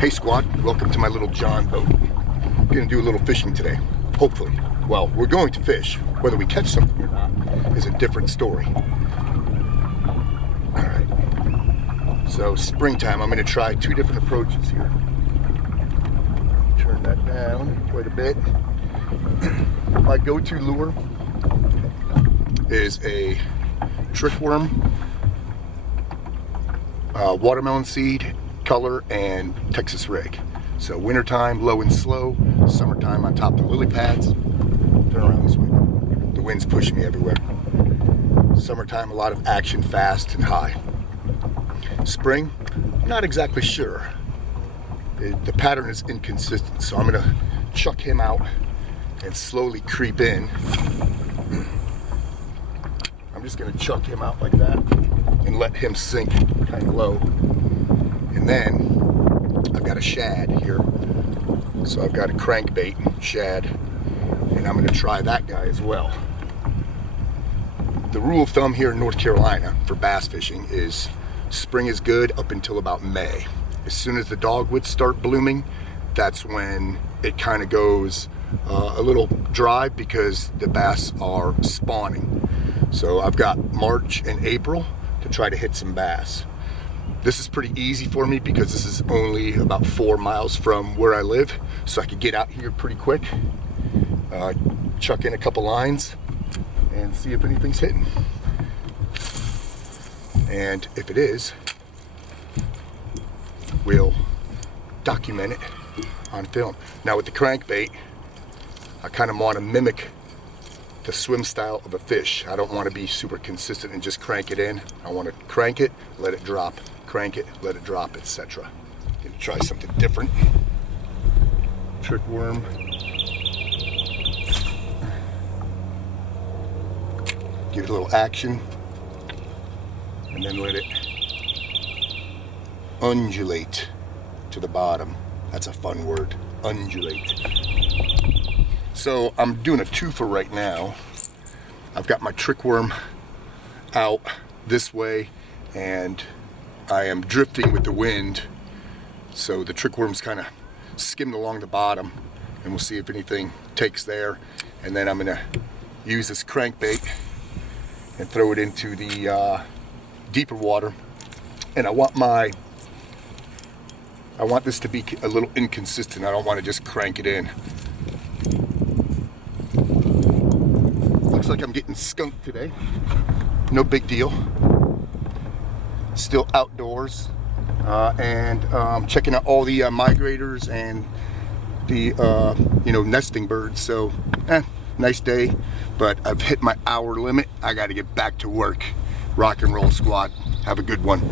Hey squad, welcome to my little John boat. I'm gonna do a little fishing today, hopefully. Well, we're going to fish. Whether we catch something or not is a different story. All right, so springtime, I'm gonna try two different approaches here. Turn that down quite a bit. My go-to lure is a trick worm, watermelon seed, color, and Texas rig. So wintertime, low and slow. Summertime on top of the lily pads. Turn around this way. The wind's pushing me everywhere. Summertime, a lot of action, fast and high. Spring, not exactly sure. The pattern is inconsistent, so I'm gonna chuck him out and slowly creep in. I'm just gonna chuck him out like that and let him sink kind of low. And then I've got a shad here. So I've got a crankbait shad, and I'm gonna try that guy as well. The rule of thumb here in North Carolina for bass fishing is spring is good up until about May. As soon as the dogwoods start blooming, that's when it kind of goes a little dry because the bass are spawning. So I've got March and April to try to hit some bass. This is pretty easy for me because this is only about 4 miles from where I live, so I could get out here pretty quick, chuck in a couple lines, and see if anything's hitting. And if it is, we'll document it on film. Now with the crankbait, I kind of want to mimic the swim style of a fish. I don't want to be super consistent and just crank it in. I want to crank it, let it drop, crank it, let it drop, etc. Gonna try something different. Trick worm. Give it a little action, and then let it undulate to the bottom. That's a fun word, undulate. So I'm doing a twofer right now. I've got my trick worm out this way, and I am drifting with the wind. So the trick worm's kind of skimmed along the bottom, and we'll see if anything takes there. And then I'm gonna use this crankbait and throw it into the deeper water. And I want this to be a little inconsistent. I don't want to just crank it in. Looks like I'm getting skunked today. No big deal. Still outdoors, and checking out all the migrators and the nesting birds. So nice day, but I've hit my hour limit. I got to get back to work. Rock and roll, squad. Have a good one.